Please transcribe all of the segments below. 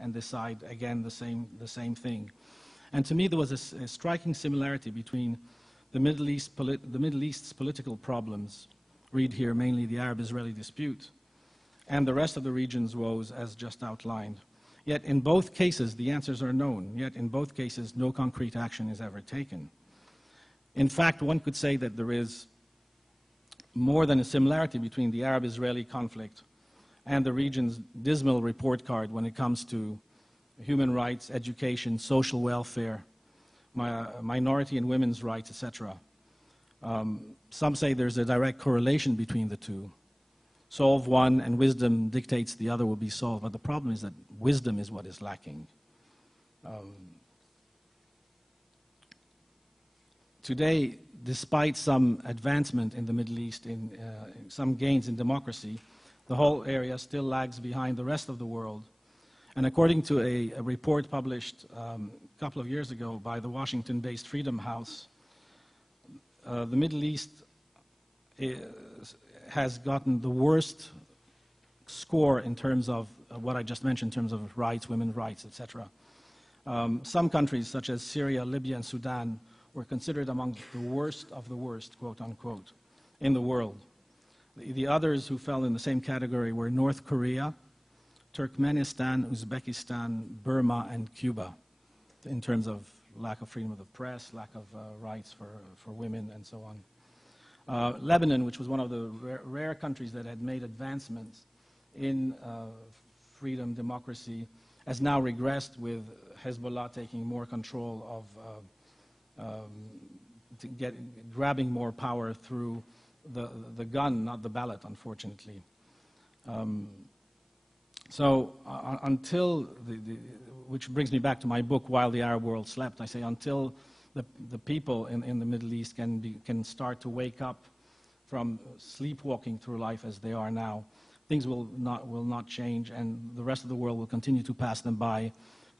and decide again the same thing. And to me, there was a striking similarity between the Middle East's political problems, read here mainly the Arab-Israeli dispute, and the rest of the region's woes as just outlined. Yet in both cases, the answers are known. Yet in both cases, no concrete action is ever taken. In fact, one could say that there is more than a similarity between the Arab-Israeli conflict and the region's dismal report card when it comes to human rights, education, social welfare, minority and women's rights, etc. Some say there's a direct correlation between the two. Solve one and wisdom dictates the other will be solved. But the problem is that wisdom is what is lacking. Today, despite some advancement in the Middle East, in some gains in democracy, the whole area still lags behind the rest of the world. And according to a report published a couple of years ago by the Washington-based Freedom House, the Middle East has gotten the worst score in terms of what I just mentioned, in terms of rights, women's rights, etc. Some countries, such as Syria, Libya, and Sudan, were considered among the worst, quote unquote, in the world. The others who fell in the same category were North Korea, Turkmenistan, Uzbekistan, Burma, and Cuba, in terms of lack of freedom of the press, lack of rights for women, and so on. Lebanon, which was one of the rare countries that had made advancements in freedom, democracy, has now regressed with Hezbollah taking more control of grabbing more power through the gun, not the ballot, unfortunately. Until, which brings me back to my book, While the Arab World Slept, I say until the people in the Middle East can start to wake up from sleepwalking through life as they are now, things will not change, and the rest of the world will continue to pass them by,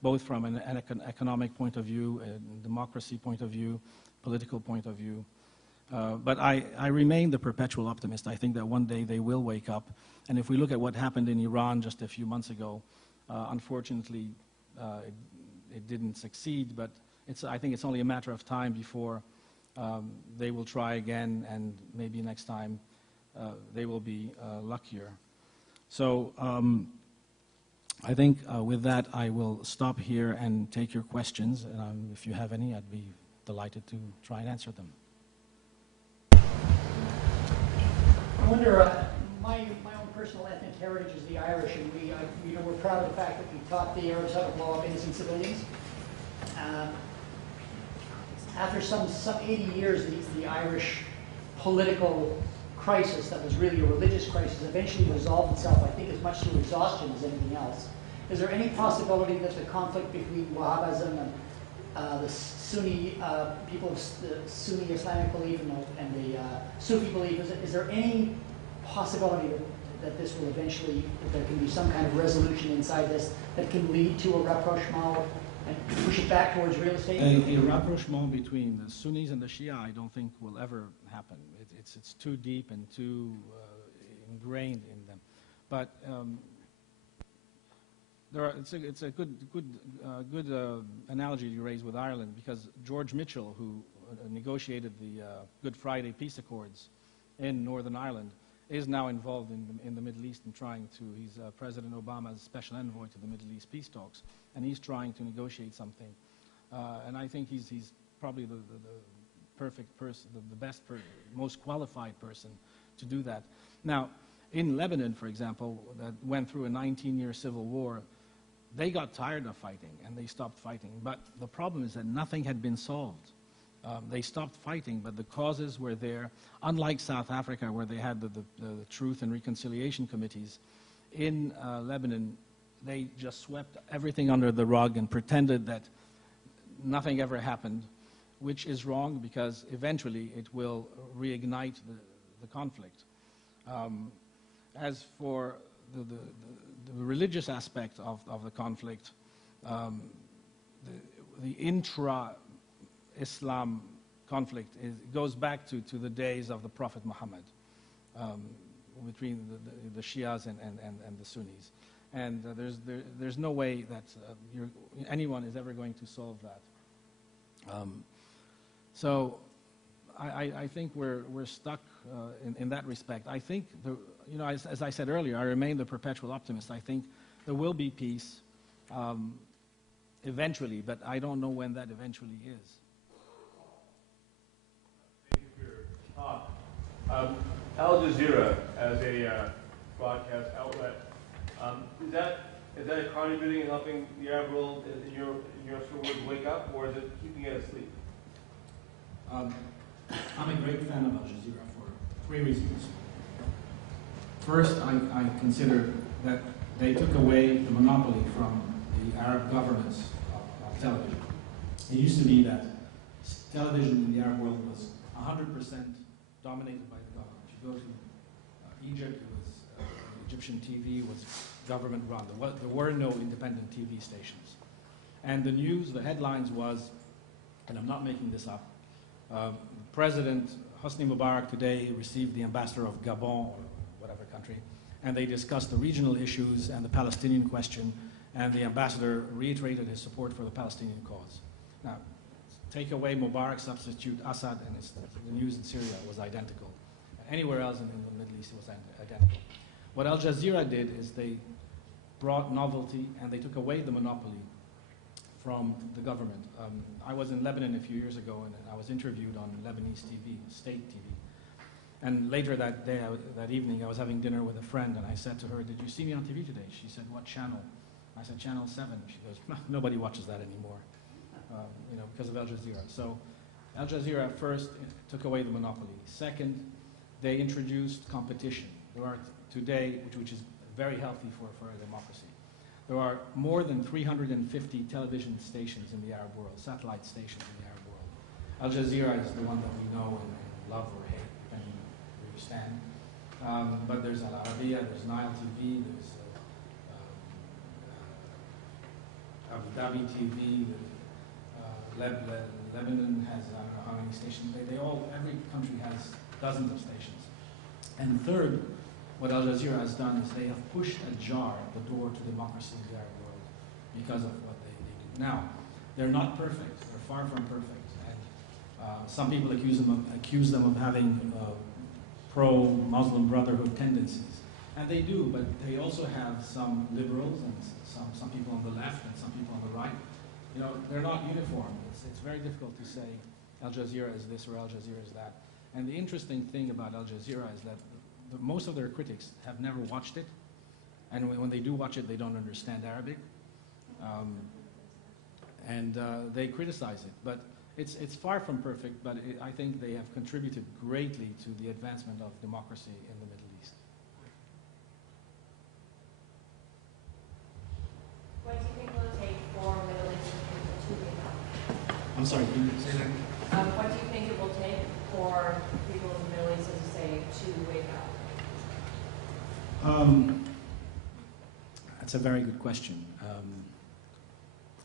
both from an economic point of view, a democracy point of view, political point of view. But I remain the perpetual optimist. I think that one day they will wake up. And if we look at what happened in Iran just a few months ago, unfortunately, it didn't succeed. But I think it's only a matter of time before they will try again, and maybe next time they will be luckier. So I think with that, I will stop here and take your questions. If you have any, I'd be delighted to try and answer them. I wonder, my own personal ethnic heritage is the Irish, and we're proud of the fact that we taught the Arabs how to blow up innocent civilians. After some 80 years, the Irish political crisis that was really a religious crisis eventually resolved itself, I think, as much through exhaustion as anything else. Is there any possibility that the conflict between Wahhabism and the Sunni people of the Sunni Islamic belief and the Sufi belief, is there any possibility that this will eventually, that there can be some kind of resolution inside this that can lead to a rapprochement and push it back towards real estate? A rapprochement between the Sunnis and the Shia, I don't think will ever happen. It's too deep and too ingrained in them. But it's a good analogy you raise with Ireland, because George Mitchell, who negotiated the Good Friday peace accords in Northern Ireland, is now involved in the Middle East and he's President Obama's special envoy to the Middle East peace talks, and he's trying to negotiate something. And I think he's probably the perfect person, the best, most qualified person to do that. Now, in Lebanon, for example, that went through a 19-year civil war, they got tired of fighting and they stopped fighting. But the problem is that nothing had been solved. They stopped fighting, but the causes were there. Unlike South Africa, where they had the Truth and Reconciliation Committees, in Lebanon, they just swept everything under the rug and pretended that nothing ever happened, which is wrong, because eventually it will reignite the conflict. As for the religious aspect of the conflict, the intra-Islam conflict goes back to the days of the Prophet Muhammad, between the Shias and the Sunnis. And there's no way that anyone is ever going to solve that. So I think we're stuck in that respect. I think, as I said earlier, I remain the perpetual optimist. I think there will be peace eventually, but I don't know when that eventually is. Thank you for your talk. Al Jazeera as a broadcast outlet, is that contributing and helping the Arab world in your sort of wake up, or is it keeping it asleep? I'm a great fan of Al Jazeera for 3 reasons. First, I consider that they took away the monopoly from the Arab governments of television. It used to be that television in the Arab world was 100% dominated by the government. You go to Egypt, it was Egyptian TV was government run. There were no independent TV stations. And the news, the headlines was, and I'm not making this up, President Hosni Mubarak today received the ambassador of Gabon, or whatever country, and they discussed the regional issues and the Palestinian question, and the ambassador reiterated his support for the Palestinian cause. Now, take away Mubarak, substitute Assad, and the news in Syria was identical. Anywhere else in the Middle East it was identical. What Al Jazeera did is they brought novelty and they took away the monopoly from the government. I was in Lebanon a few years ago and I was interviewed on Lebanese TV, state TV. And later that day, that evening, I was having dinner with a friend and I said to her, "Did you see me on TV today?" She said, "What channel?" I said, "Channel 7. She goes, "Nobody watches that anymore," because of Al Jazeera. So Al Jazeera first took away the monopoly. Second, they introduced competition. There are today, which is very healthy for a democracy. There are more than 350 television stations in the Arab world, satellite stations in the Arab world. Al Jazeera is the one that we know and love or hate, depending on where you stand. But there's Al Arabiya, there's Nile TV, there's Abu Dhabi TV, Lebanon has, I don't know how many stations. Every country has dozens of stations. And third, what Al Jazeera has done is they have pushed ajar the door to democracy in the Arab world because of what they do. Now, they're not perfect. They're far from perfect. And some people accuse them of having pro-Muslim Brotherhood tendencies. And they do, but they also have some liberals and some people on the left and some people on the right. They're not uniform. It's very difficult to say Al Jazeera is this or Al Jazeera is that. And the interesting thing about Al Jazeera is that most of their critics have never watched it, and when they do watch it, they don't understand Arabic, and they criticize it. But it's far from perfect, but I think they have contributed greatly to the advancement of democracy in the Middle East. What do you think it will take for Middle Eastern people to wake up? I'm sorry, can you say that? What do you think it will take for people in the Middle East, as you say, to wake up? That's a very good question.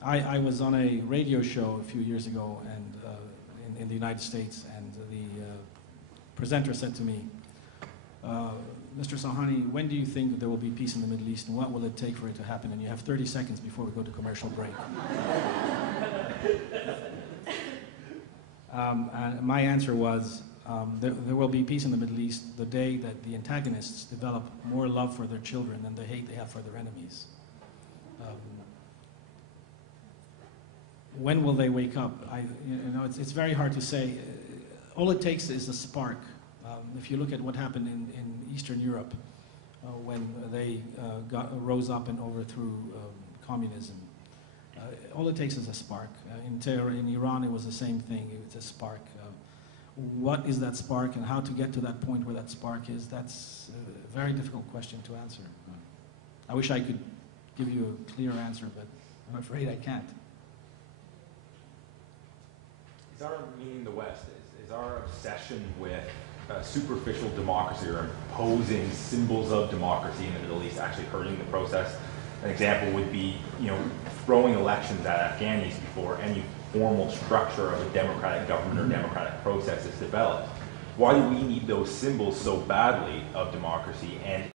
I was on a radio show a few years ago and in the United States, and the presenter said to me, "Mr. Salhani, when do you think that there will be peace in the Middle East, and what will it take for it to happen? And you have 30 seconds before we go to commercial break." And my answer was, there will be peace in the Middle East the day that the antagonists develop more love for their children than the hate they have for their enemies. When will they wake up? It's very hard to say. All it takes is a spark. If you look at what happened in Eastern Europe when they rose up and overthrew communism, all it takes is a spark. In Iran, it was the same thing. It was a spark. What is that spark, and how to get to that point where that spark is, that's a very difficult question to answer. I wish I could give you a clear answer, but I'm afraid I can't. Meaning the West, is our obsession with superficial democracy or imposing symbols of democracy in the Middle East actually hurting the process? An example would be, throwing elections at Afghanis before any formal structure of a democratic government or democratic process is developed. Why do we need those symbols so badly of democracy, and